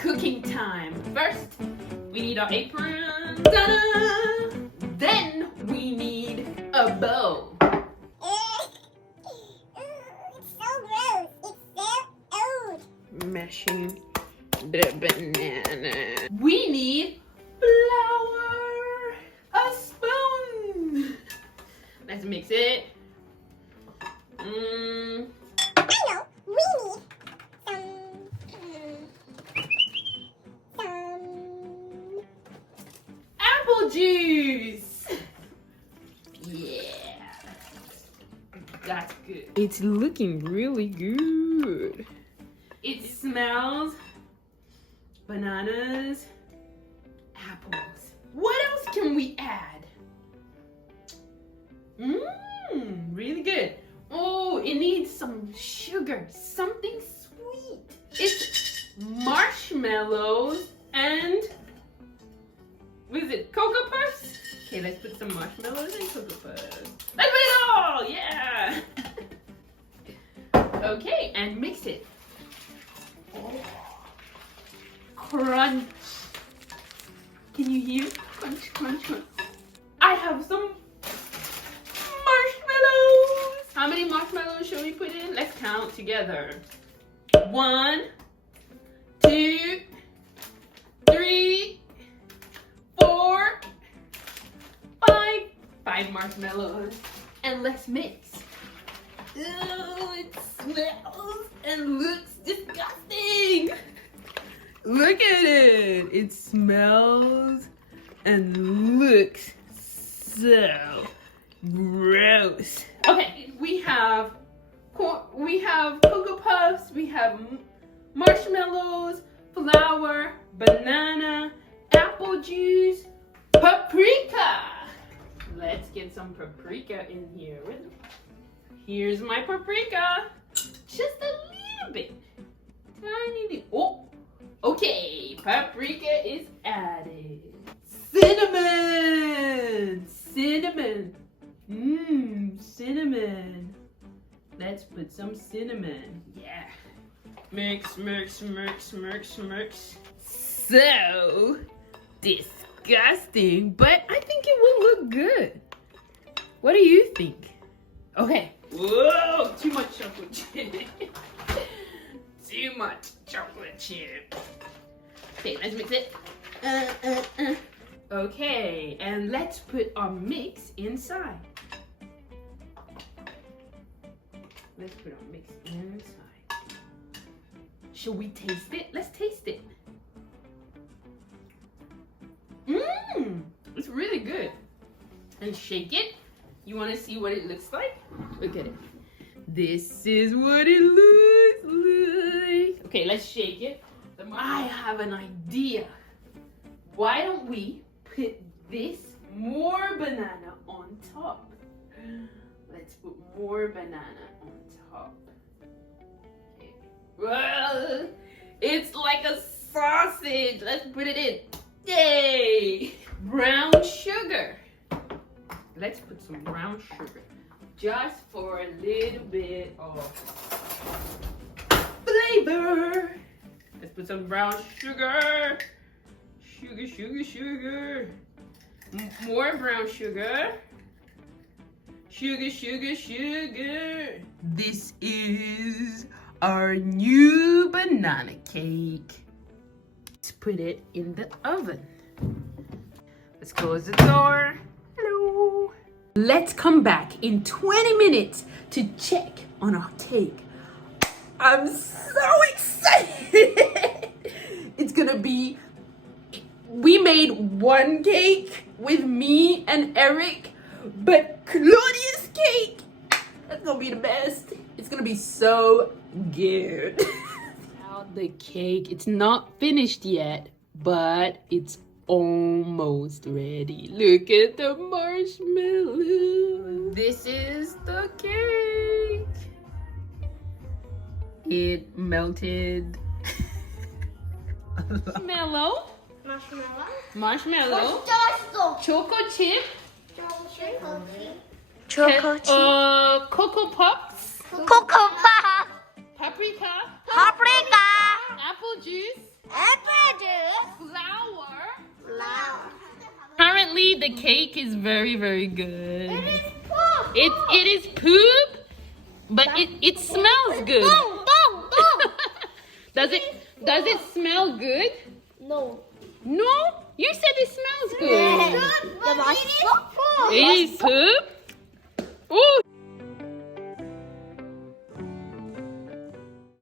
cooking time. First, we need our apron. Ta-da! Then we need a bowl. It's so gross. It's so old. Mashing the banana. We need flour. A spoon. Let's mix it. I know. We need some Apple juice. Yeah. That's good. It's looking really good. It smells bananas, apples. What else can we add? Really good. Oh, it needs some sugar, something sweet. It's marshmallows and what is it? Cocoa Puffs? Okay, let's put some marshmallows and Cocoa Puffs. Let's put it all! Yeah! Okay, and mix it. Oh. Crunch. Can you hear? Crunch, crunch, crunch. I have some marshmallows. How many marshmallows should we put in? Let's count together. 1, 2, 3, 4, 5. 5 marshmallows. And let's mix. Oh, it smells and looks disgusting. Look at it. It smells and looks so gross. Okay, we have Cocoa Puffs, we have marshmallows, flour, banana, apple juice, paprika. Let's get some paprika in here. Here's my paprika. Just a little bit. Tiny bit. Oh, okay. Paprika is added. Cinnamon. Cinnamon. Cinnamon. Let's put some cinnamon. Yeah. Mix, mix, mix, mix, mix. So disgusting, but I think it will look good. What do you think? Okay. Whoa, too much chocolate chip. Too much chocolate chip. Okay, let's mix it. Okay, and let's put our mix inside. Let's put our mix inside. Shall we taste it? Let's taste it. It's really good. And shake it. You want to see what it looks like? Look at it. This is what it looks like. Okay, let's shake it. I have an idea. Why don't we put this more banana on top? Let's put more banana on top. Okay. Well, it's like a sausage. Let's put it in. Yay! Brown sugar. Let's put some brown sugar. Just for a little bit of flavor. Let's put some brown sugar. Sugar, sugar, sugar. More brown sugar. Sugar, sugar, sugar. This is our new banana cake. Let's put it in the oven. Let's close the door. Hello. Let's come back in 20 minutes to check on our cake. I'm so excited. It's gonna be, we made one cake with me and Eric, but Claudia's cake, that's gonna be the best. It's gonna be so good. Out the cake, it's not finished yet, but it's almost ready. Look at the marshmallow. This is the cake. It melted. Marshmallow. marshmallow. Marshmallow. Choco chip. Choco chip. Cocoa Puffs. Cocoa Puff. paprika, paprika, apple juice, apple juice, flour. flour. Currently, the cake is very, very good. It is poop. It is poop, but it smells good. Don't. Does it smell good? No. No, you said it smells good. The rice is poop. It is poop. Oh.